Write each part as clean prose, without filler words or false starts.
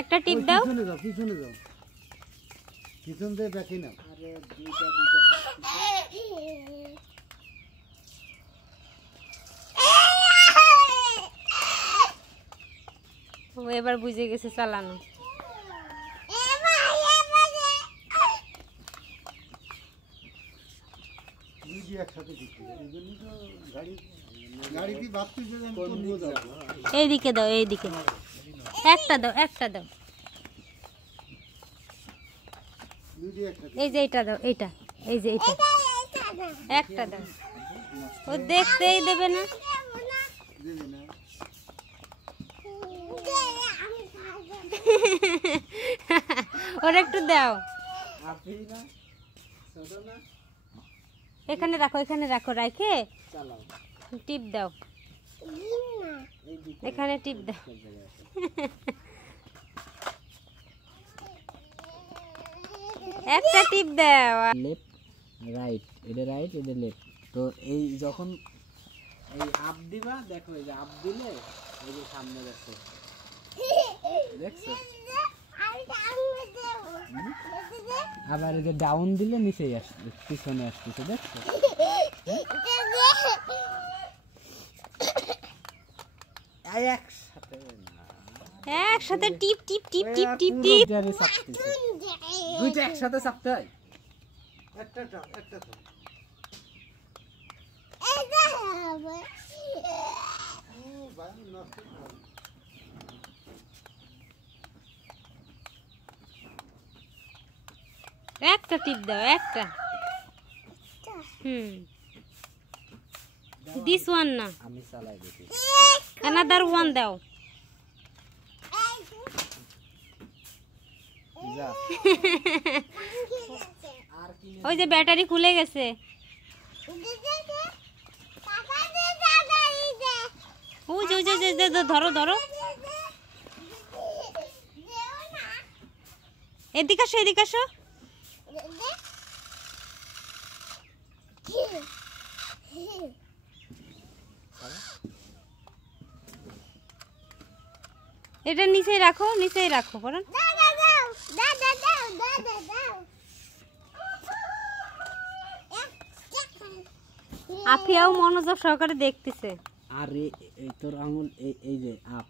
একটা টিপ দাও। পিছনে যাও পিছন দিয়ে দেখি না। আরে দুইটা ও এবার বুঝে গেছে চালানো। এইদিকে দাও, এইদিকে একটা দাও, একটা দাও, এই যে এটা দাও, এইটা, এই যে এটা একটা দাও। ও দেখতেই দেবে না। ওরা একটু দাও, এখানে রাখো, এখানে রাখো, রাখে টিপ দাও, এখানে টিপ দাও। একটা টিপ দাও। লেফট রাইট, এটা রাইট এটা লেফট। তো এই যখন এই আপ দিবা, দেখো এই যে আপ দিলে এই যে সামনে দেখো, দেখছো? আবার এই যে ডাউন দিলে নিচেই আসছে, পিছনে আসছে, দেখছো? একসাথে টিপ টিপ টিপ টিপ টিপ টিপ। দুইটা একসাথে চাপতে হয়। একটা একটা তো একটা টিপ দাও, একটা। দিস ওয়ান না, আমি চালাই দেখি। অ্যানাদার ওয়ান দাও। ওই যে ব্যাটারি খুলে গেছে। ওই যে ধরো ধরো, এদিকে আসো, এদিকে আসো। এটা নিচেই রাখো, নিচেই রাখো। করুন আফিয়াও মনোযোগ সহকারে দেখতেছে। আর এই তোর আঙুল এই যে আপ,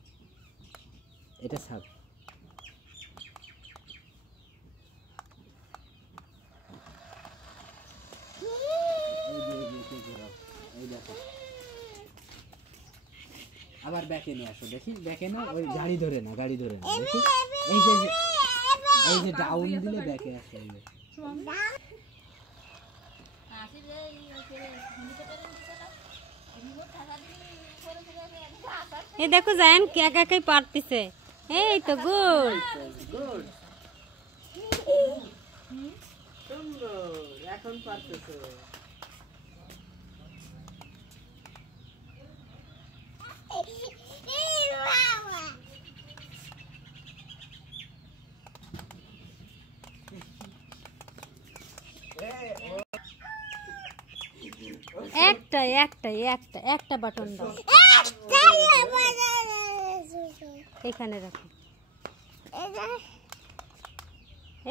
এটা ছাড়। আবার ব্যাকে নিয়ে আসো, দেখি ব্যাকে না, ওই গাড়ি ধরে না, গাড়ি ধরে না, দেখি এই যে এই যে ডাউন দিলে ব্যাকে আসে। এই যে এই দেখো জায়ান একা একাই পারতেছে। এই তো গুড, এখন পারতেছে। একটা একটা একটা একটা বাটন দাও, এখানে রাখো।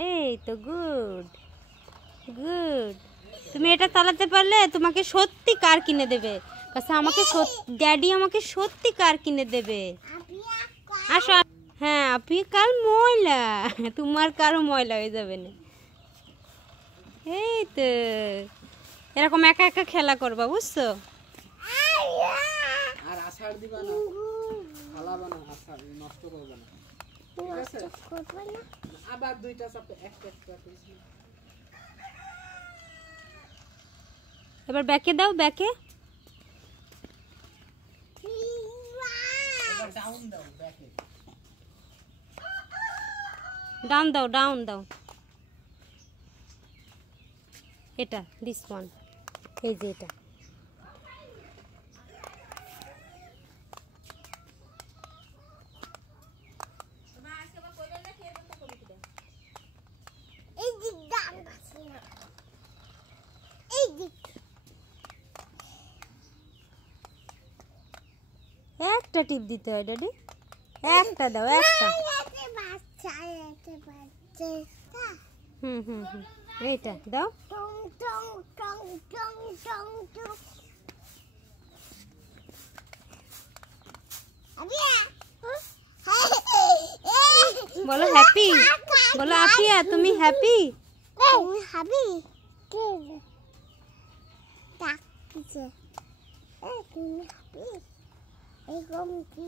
এই তো গুড গুড। তুমি এটা চালাতে পারলে তোমাকে সত্যি কার কিনে দেবে। আমাকে ড্যাডি আমাকে সত্যি কার কিনে দেবে। আসো। হ্যাঁ আপনি কাল ময়লা, তোমার কারো ময়লা হয়ে যাবে না। এই তো এরকম একা একা খেলা করবা, বুঝছো? আর আষাঢ় দিবা না, ফালাবা না, আষাঢ় নষ্ট করবে না, ঠিক আছে? আবার দুইটা চাপে একটা একটা করিস। এবার ব্যাকে দাও, ব্যাকে ডাউন দাও, ব্যাকে ডাউন দাও, ডাউন দাও। এটা দিস ওয়ান, এই যে এটা। একটা টিপ দিতে হয় ড্যাডি, একটা দাও, একটা। হুম হুম হুম, এইটা দাও। বলো হ্যাপি, বলো আফিয়া তুমি হ্যাপি। তুমি হ্যাপি কে ডাকছে? তুমি হ্যাপি? এই গম কি